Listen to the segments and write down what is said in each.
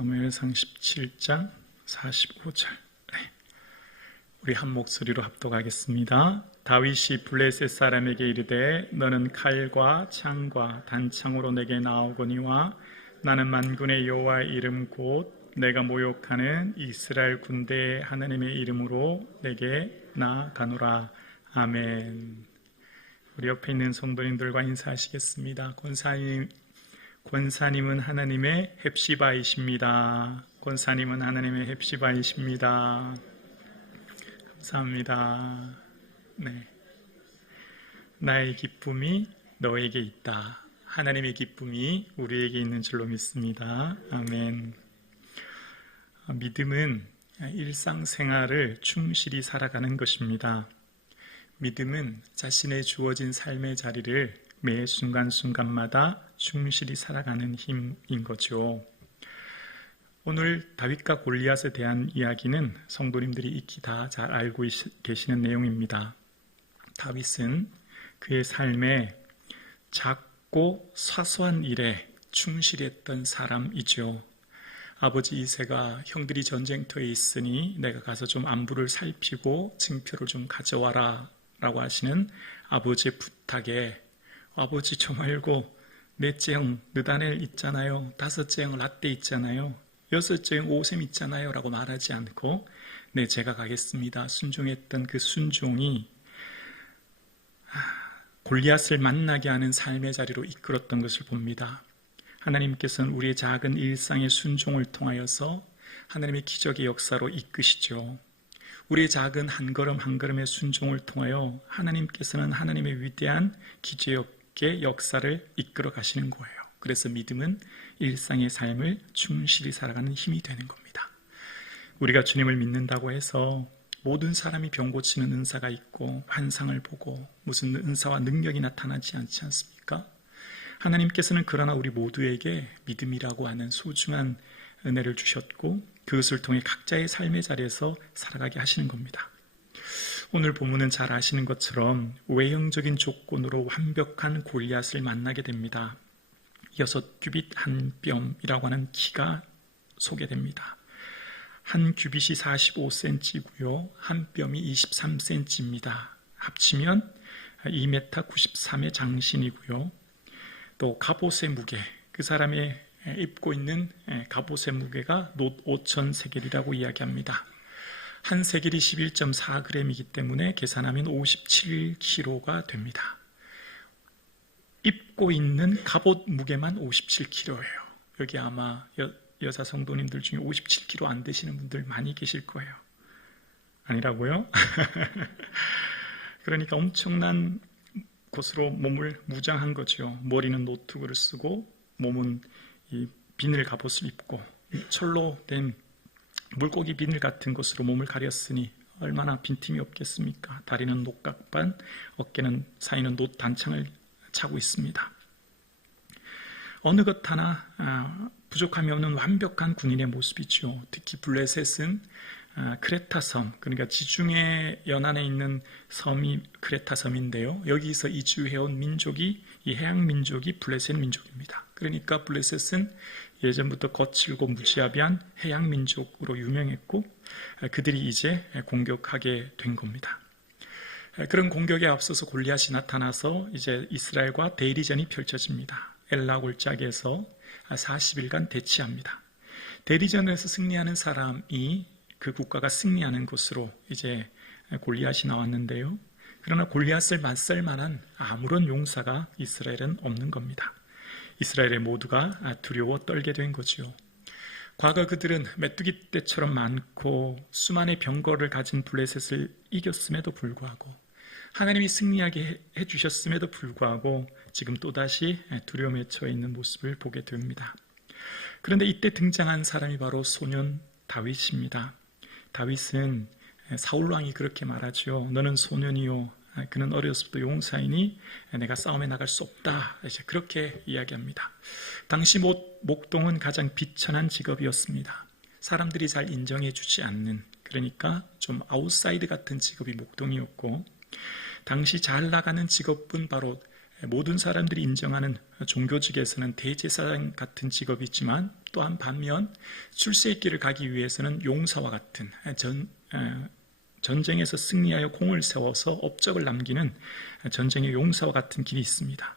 사무엘상 17장 45절. 우리 한 목소리로 합독하겠습니다. 다윗이 블레셋 사람에게 이르되 너는 칼과 창과 단창으로 내게 나오거니와 나는 만군의 여호와의 이름 곧 내가 모욕하는 이스라엘 군대의 하나님의 이름으로 내게 나아가노라. 아멘. 우리 옆에 있는 성도님들과 인사하시겠습니다. 권사님은 하나님의 헵시바이십니다. 권사님은 하나님의 헵시바이십니다. 감사합니다. 네. 나의 기쁨이 너에게 있다. 하나님의 기쁨이 우리에게 있는 줄로 믿습니다. 아멘. 믿음은 일상생활을 충실히 살아가는 것입니다. 믿음은 자신의 주어진 삶의 자리를 매 순간순간마다 충실히 살아가는 힘인 거죠. 오늘 다윗과 골리앗에 대한 이야기는 성도님들이 익히 다 잘 알고 계시는 내용입니다. 다윗은 그의 삶에 작고 사소한 일에 충실히 했던 사람이죠. 아버지 이새가 형들이 전쟁터에 있으니 내가 가서 좀 안부를 살피고 증표를 좀 가져와라 라고 하시는 아버지의 부탁에 아버지 저 말고 넷째 형 느다넬 있잖아요, 다섯째 형 라떼 있잖아요, 여섯째 형 오셈 있잖아요 라고 말하지 않고 네 제가 가겠습니다 순종했던 그 순종이 골리앗을 만나게 하는 삶의 자리로 이끌었던 것을 봅니다. 하나님께서는 우리의 작은 일상의 순종을 통하여서 하나님의 기적의 역사로 이끄시죠. 우리의 작은 한 걸음 한 걸음의 순종을 통하여 하나님께서는 하나님의 위대한 기적의 역사를 이끌어 가시는 거예요. 그래서 믿음은 일상의 삶을 충실히 살아가는 힘이 되는 겁니다. 우리가 주님을 믿는다고 해서 모든 사람이 병 고치는 은사가 있고 환상을 보고 무슨 은사와 능력이 나타나지 않지 않습니까? 하나님께서는 그러나 우리 모두에게 믿음이라고 하는 소중한 은혜를 주셨고 그것을 통해 각자의 삶의 자리에서 살아가게 하시는 겁니다. 오늘 본문은 잘 아시는 것처럼 외형적인 조건으로 완벽한 골리앗을 만나게 됩니다. 6규빗 한 뼘이라고 하는 키가 소개됩니다. 한 규빗이 45cm고요. 한 뼘이 23cm입니다. 합치면 2m 93의 장신이고요. 또 갑옷의 무게, 그 사람의 입고 있는 갑옷의 무게가 놋 5,000세겔이라고 이야기합니다. 한 세겔이 11.4g이기 때문에 계산하면 57kg가 됩니다. 입고 있는 갑옷 무게만 57kg예요. 여기 아마 여자 성도님들 중에 57kg 안 되시는 분들 많이 계실 거예요. 아니라고요? 그러니까 엄청난 것으로 몸을 무장한 거죠. 머리는 노트구를 쓰고 몸은 이 비늘 갑옷을 입고 철로 된 물고기 비늘 같은 것으로 몸을 가렸으니 얼마나 빈틈이 없겠습니까? 다리는 녹각반, 어깨는 사이는 놋 단창을 차고 있습니다. 어느 것 하나 부족함이 없는 완벽한 군인의 모습이죠. 특히 블레셋은 크레타 섬, 그러니까 지중해 연안에 있는 섬이 크레타 섬인데요. 여기서 이주해온 민족이 이 해양 민족이 블레셋 민족입니다. 그러니까 블레셋은 예전부터 거칠고 무지합의한 해양 민족으로 유명했고 그들이 이제 공격하게 된 겁니다. 그런 공격에 앞서서 골리앗이 나타나서 이제 이스라엘과 대리전이 펼쳐집니다. 엘라 골짜기에서 40일간 대치합니다. 대리전에서 승리하는 사람이 그 국가가 승리하는 곳으로 이제 골리앗이 나왔는데요. 그러나 골리앗을 맞설 만한 아무런 용사가 이스라엘은 없는 겁니다. 이스라엘의 모두가 두려워 떨게 된 거죠. 과거 그들은 메뚜기 떼처럼 많고 수많은 병거를 가진 블레셋을 이겼음에도 불구하고 하나님이 승리하게 해주셨음에도 불구하고 지금 또다시 두려움에 처해 있는 모습을 보게 됩니다. 그런데 이때 등장한 사람이 바로 소년 다윗입니다. 다윗은 사울왕이 그렇게 말하죠. 너는 소년이요. 그는 어려서부터 용사이니 내가 싸움에 나갈 수 없다. 이제 그렇게 이야기합니다. 당시 목동은 가장 비천한 직업이었습니다. 사람들이 잘 인정해 주지 않는, 그러니까 좀 아웃사이드 같은 직업이 목동이었고 당시 잘 나가는 직업은 바로 모든 사람들이 인정하는 종교직에서는 대제사장 같은 직업이지만 또한 반면 출세의 길을 가기 위해서는 용사와 같은 전쟁에서 승리하여 공을 세워서 업적을 남기는 전쟁의 용사와 같은 길이 있습니다.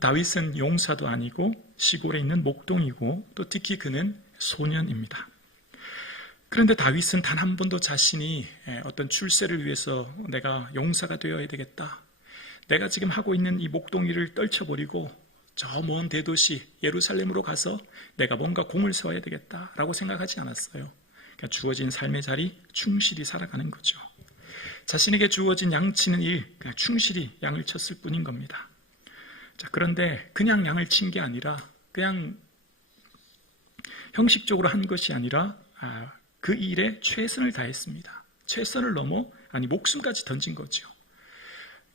다윗은 용사도 아니고 시골에 있는 목동이고 또 특히 그는 소년입니다. 그런데 다윗은 단 한 번도 자신이 어떤 출세를 위해서 내가 용사가 되어야 되겠다, 내가 지금 하고 있는 이 목동이를 떨쳐버리고 저 먼 대도시 예루살렘으로 가서 내가 뭔가 공을 세워야 되겠다라고 생각하지 않았어요. 그러니까 주어진 삶의 자리 충실히 살아가는 거죠. 자신에게 주어진 양치는 일, 그냥 충실히 양을 쳤을 뿐인 겁니다. 자, 그런데 그냥 양을 친 게 아니라 그냥 형식적으로 한 것이 아니라 그 일에 최선을 다했습니다. 최선을 넘어 목숨까지 던진 거죠.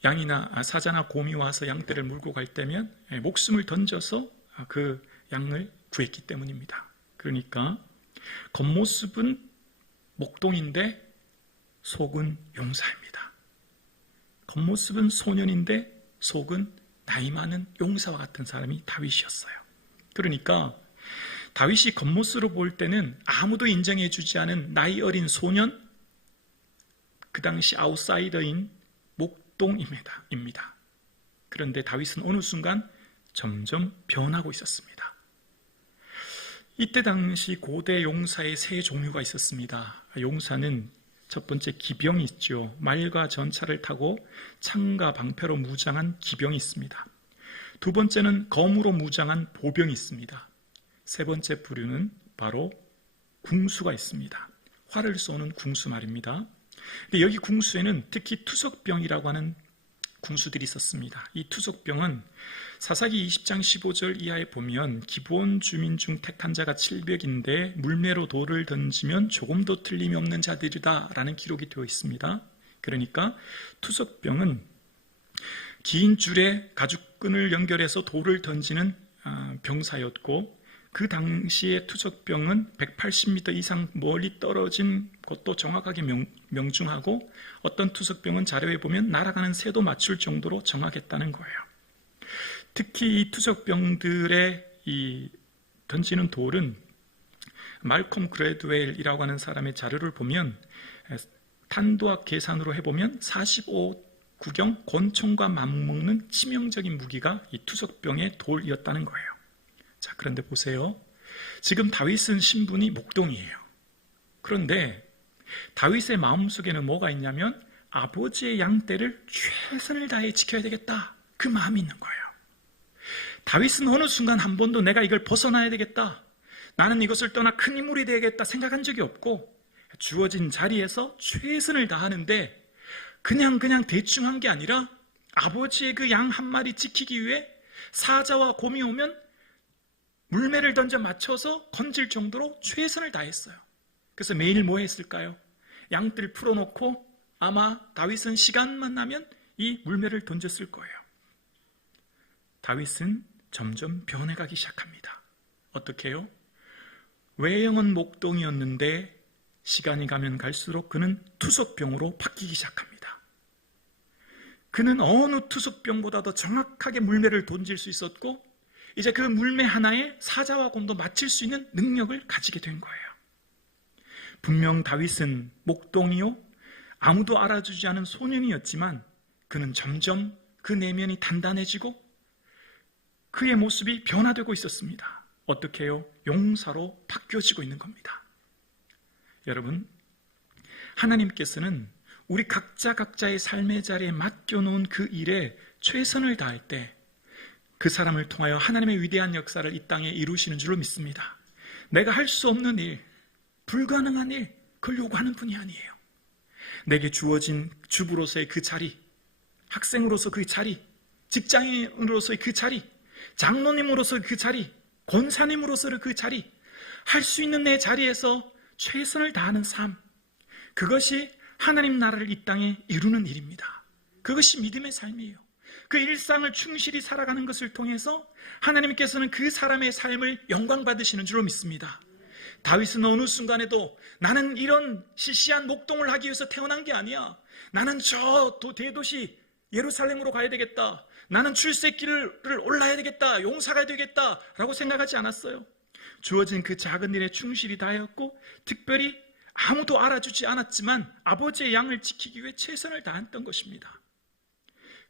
양이나 사자나 곰이 와서 양떼를 물고 갈 때면 목숨을 던져서 그 양을 구했기 때문입니다. 그러니까 겉모습은 목동인데 속은 용사입니다. 겉모습은 소년인데 속은 나이 많은 용사와 같은 사람이 다윗이었어요. 그러니까 다윗이 겉모습으로 볼 때는 아무도 인정해 주지 않은 나이 어린 소년, 그 당시 아웃사이더인 목동입니다. 그런데 다윗은 어느 순간 점점 변하고 있었습니다. 이때 당시 고대 용사의 세 종류가 있었습니다. 용사는 첫 번째 기병이 있죠. 말과 전차를 타고 창과 방패로 무장한 기병이 있습니다. 두 번째는 검으로 무장한 보병이 있습니다. 세 번째 부류는 바로 궁수가 있습니다. 활을 쏘는 궁수 말입니다. 여기 궁수에는 특히 투석병이라고 하는 궁수들이 있었습니다. 이 투석병은 사사기 20장 15절 이하에 보면 기본 주민 중 택한 자가 700인데 물매로 돌을 던지면 조금도 틀림이 없는 자들이다 라는 기록이 되어 있습니다. 그러니까 투석병은 긴 줄에 가죽끈을 연결해서 돌을 던지는 병사였고, 그 당시의 투석병은 180m 이상 멀리 떨어진 것도 정확하게 명중하고, 어떤 투석병은 자료에 보면 날아가는 새도 맞출 정도로 정확했다는 거예요. 특히 이 투석병들의 이 던지는 돌은 말콤 그레드웰이라고 하는 사람의 자료를 보면 탄도학 계산으로 해보면 45구경 권총과 맞먹는 치명적인 무기가 이 투석병의 돌이었다는 거예요. 자, 그런데 보세요. 지금 다윗은 신분이 목동이에요. 그런데 다윗의 마음속에는 뭐가 있냐면 아버지의 양떼를 최선을 다해 지켜야 되겠다, 그 마음이 있는 거예요. 다윗은 어느 순간 한 번도 내가 이걸 벗어나야 되겠다, 나는 이것을 떠나 큰 인물이 되야겠다 생각한 적이 없고, 주어진 자리에서 최선을 다하는데 그냥 대충 한 게 아니라 아버지의 그 양 한 마리 지키기 위해 사자와 곰이 오면 물매를 던져 맞춰서 건질 정도로 최선을 다했어요. 그래서 매일 뭐 했을까요? 양들 풀어놓고 아마 다윗은 시간만 나면 이 물매를 던졌을 거예요. 다윗은 점점 변해가기 시작합니다. 어떻게 해요? 외형은 목동이었는데 시간이 가면 갈수록 그는 투석병으로 바뀌기 시작합니다. 그는 어느 투석병보다도 정확하게 물매를 던질 수 있었고, 이제 그 물매 하나에 사자와 곰도 맞힐 수 있는 능력을 가지게 된 거예요. 분명 다윗은 목동이요, 아무도 알아주지 않은 소년이었지만 그는 점점 그 내면이 단단해지고 그의 모습이 변화되고 있었습니다. 어떻게 해요? 용사로 바뀌어지고 있는 겁니다. 여러분, 하나님께서는 우리 각자의 삶의 자리에 맡겨놓은 그 일에 최선을 다할 때 그 사람을 통하여 하나님의 위대한 역사를 이 땅에 이루시는 줄로 믿습니다. 내가 할 수 없는 일, 불가능한 일, 그걸 요구하는 분이 아니에요. 내게 주어진 주부로서의 그 자리, 학생으로서 그 자리, 직장인으로서의 그 자리, 장로님으로서의 그 자리, 권사님으로서의 그 자리, 할 수 있는 내 자리에서 최선을 다하는 삶, 그것이 하나님 나라를 이 땅에 이루는 일입니다. 그것이 믿음의 삶이에요. 그 일상을 충실히 살아가는 것을 통해서 하나님께서는 그 사람의 삶을 영광 받으시는 줄로 믿습니다. 다윗은 어느 순간에도 나는 이런 시시한 목동을 하기 위해서 태어난 게 아니야, 나는 저 대도시 예루살렘으로 가야 되겠다, 나는 출세길을 올라야 되겠다, 용사가 되겠다 라고 생각하지 않았어요. 주어진 그 작은 일에 충실히 다하였고 특별히 아무도 알아주지 않았지만 아버지의 양을 지키기 위해 최선을 다했던 것입니다.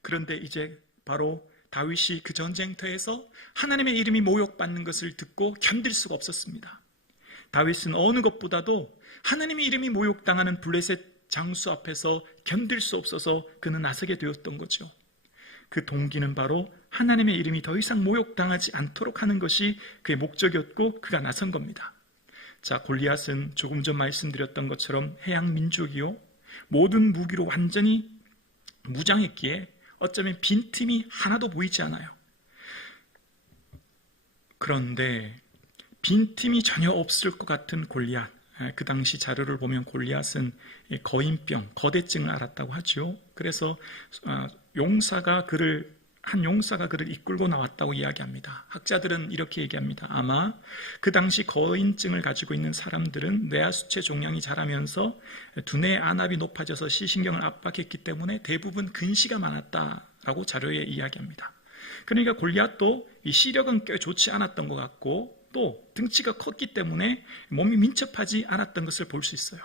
그런데 이제 바로 다윗이 그 전쟁터에서 하나님의 이름이 모욕받는 것을 듣고 견딜 수가 없었습니다. 다윗은 어느 것보다도 하나님의 이름이 모욕당하는 블레셋 장수 앞에서 견딜 수 없어서 그는 나서게 되었던 거죠. 그 동기는 바로 하나님의 이름이 더 이상 모욕당하지 않도록 하는 것이 그의 목적이었고 그가 나선 겁니다. 자, 골리앗은 조금 전 말씀드렸던 것처럼 해양 민족이요, 모든 무기로 완전히 무장했기에 어쩌면 빈틈이 하나도 보이지 않아요. 그런데 빈틈이 전혀 없을 것 같은 골리앗, 그 당시 자료를 보면 골리앗은 거인병, 거대증을 앓았다고 하죠. 그래서 한 용사가 그를 이끌고 나왔다고 이야기합니다. 학자들은 이렇게 얘기합니다. 아마 그 당시 거인증을 가지고 있는 사람들은 뇌하수체 종양이 자라면서 두뇌 안압이 높아져서 시신경을 압박했기 때문에 대부분 근시가 많았다라고 자료에 이야기합니다. 그러니까 골리앗도 이 시력은 꽤 좋지 않았던 것 같고 또 등치가 컸기 때문에 몸이 민첩하지 않았던 것을 볼 수 있어요.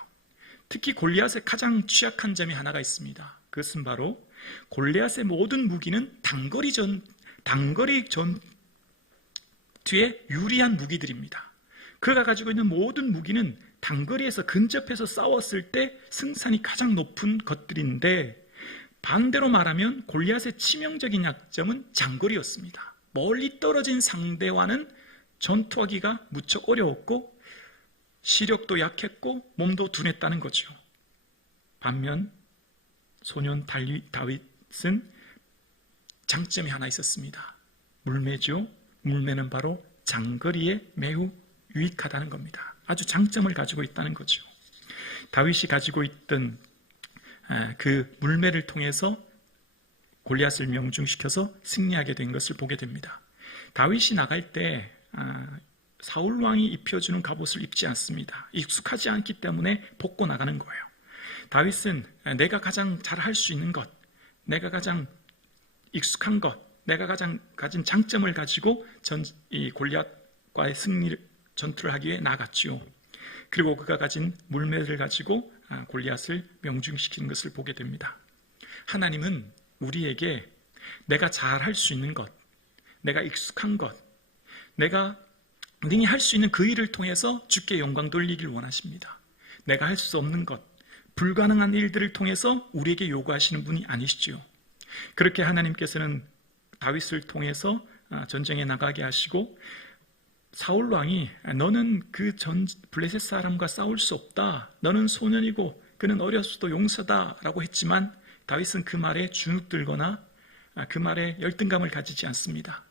특히 골리앗의 가장 취약한 점이 하나가 있습니다. 그것은 바로 골리앗의 모든 무기는 단거리 전투에 유리한 무기들입니다. 그가 가지고 있는 모든 무기는 단거리에서 근접해서 싸웠을 때 승산이 가장 높은 것들인데, 반대로 말하면 골리앗의 치명적인 약점은 장거리였습니다. 멀리 떨어진 상대와는 전투하기가 무척 어려웠고 시력도 약했고 몸도 둔했다는 거죠. 반면 소년 다윗은 장점이 하나 있었습니다. 물매죠. 물매는 바로 장거리에 매우 유익하다는 겁니다. 아주 장점을 가지고 있다는 거죠. 다윗이 가지고 있던 그 물매를 통해서 골리앗을 명중시켜서 승리하게 된 것을 보게 됩니다. 다윗이 나갈 때 사울 왕이 입혀주는 갑옷을 입지 않습니다. 익숙하지 않기 때문에 벗고 나가는 거예요. 다윗은 내가 가장 잘 할 수 있는 것, 내가 가장 익숙한 것, 내가 가장 가진 장점을 가지고 이 골리앗과의 전투를 하기 위해 나갔지요. 그리고 그가 가진 물매를 가지고 골리앗을 명중시키는 것을 보게 됩니다. 하나님은 우리에게 내가 잘 할 수 있는 것, 내가 익숙한 것, 내가 능히 할 수 있는 그 일을 통해서 주께 영광 돌리길 원하십니다. 내가 할 수 없는 것, 불가능한 일들을 통해서 우리에게 요구하시는 분이 아니시죠. 그렇게 하나님께서는 다윗을 통해서 전쟁에 나가게 하시고, 사울 왕이 너는 그 블레셋 사람과 싸울 수 없다, 너는 소년이고 그는 어려서도 용사다 라고 했지만 다윗은 그 말에 주눅들거나 그 말에 열등감을 가지지 않습니다.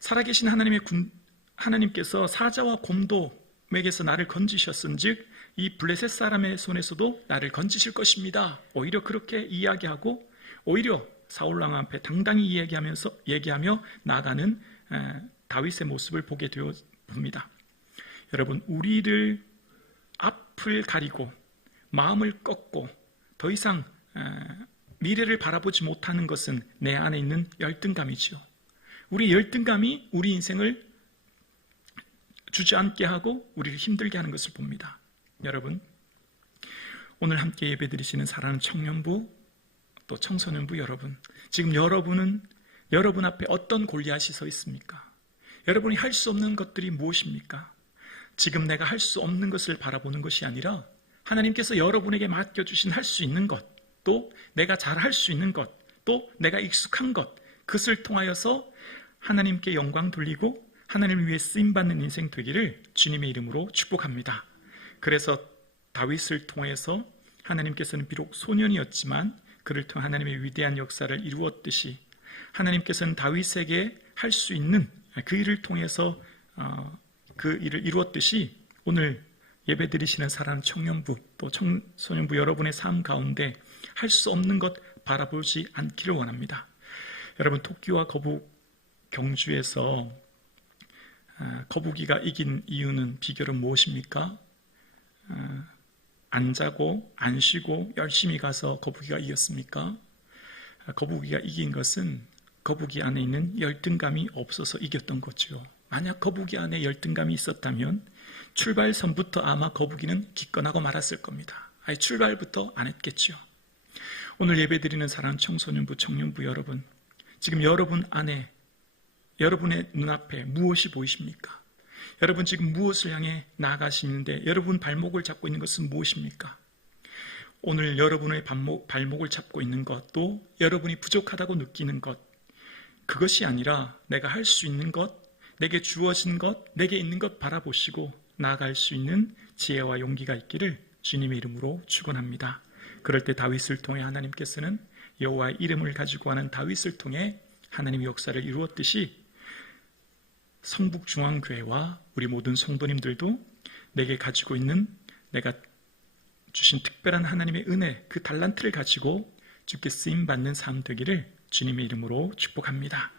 살아계신 하나님께서 사자와 곰돔에게서 나를 건지셨은즉 이 블레셋 사람의 손에서도 나를 건지실 것입니다. 오히려 그렇게 이야기하고 오히려 사울 왕 앞에 당당히 얘기하며 나아가는 다윗의 모습을 보게 되어 봅니다. 여러분, 우리를 앞을 가리고 마음을 꺾고 더 이상 미래를 바라보지 못하는 것은 내 안에 있는 열등감이죠. 우리 열등감이 우리 인생을 주저앉게 하고 우리를 힘들게 하는 것을 봅니다. 여러분, 오늘 함께 예배드리시는 사랑하는 청년부 또 청소년부 여러분, 지금 여러분 앞에 어떤 골리앗이 서 있습니까? 여러분이 할 수 없는 것들이 무엇입니까? 지금 내가 할 수 없는 것을 바라보는 것이 아니라 하나님께서 여러분에게 맡겨주신 할 수 있는 것, 또 내가 잘 할 수 있는 것, 또 내가 익숙한 것, 그것을 통하여서 하나님께 영광 돌리고 하나님을 위해 쓰임받는 인생 되기를 주님의 이름으로 축복합니다. 그래서 다윗을 통해서 하나님께서는 비록 소년이었지만 그를 통해 하나님의 위대한 역사를 이루었듯이 하나님께서는 다윗에게 할 수 있는 그 일을 통해서 그 일을 이루었듯이 오늘 예배드리시는 사랑하는 청년부 또 청소년부 여러분의 삶 가운데 할 수 없는 것 바라보지 않기를 원합니다. 여러분, 토끼와 거북 경주에서 거북이가 이긴 이유는 비결은 무엇입니까? 안 자고 안 쉬고 열심히 가서 거북이가 이겼습니까? 거북이가 이긴 것은 거북이 안에 있는 열등감이 없어서 이겼던 거죠. 만약 거북이 안에 열등감이 있었다면 출발선부터 아마 거북이는 기권하고 말았을 겁니다. 아예 출발부터 안 했겠죠. 오늘 예배드리는 사랑하는 청소년부, 청년부 여러분, 지금 여러분 안에, 여러분의 눈앞에 무엇이 보이십니까? 여러분 지금 무엇을 향해 나아가시는데 여러분 발목을 잡고 있는 것은 무엇입니까? 오늘 여러분의 발목을 잡고 있는 것도 여러분이 부족하다고 느끼는 것, 그것이 아니라 내가 할 수 있는 것, 내게 주어진 것, 내게 있는 것 바라보시고 나아갈 수 있는 지혜와 용기가 있기를 주님의 이름으로 축원합니다. 그럴 때 다윗을 통해 하나님께서는 여호와의 이름을 가지고 하는 다윗을 통해 하나님의 역사를 이루었듯이 성북중앙교회와 우리 모든 성도님들도 내게 가지고 있는 내가 주신 특별한 하나님의 은혜, 그 달란트를 가지고 주께 쓰임받는 삶 되기를 주님의 이름으로 축복합니다.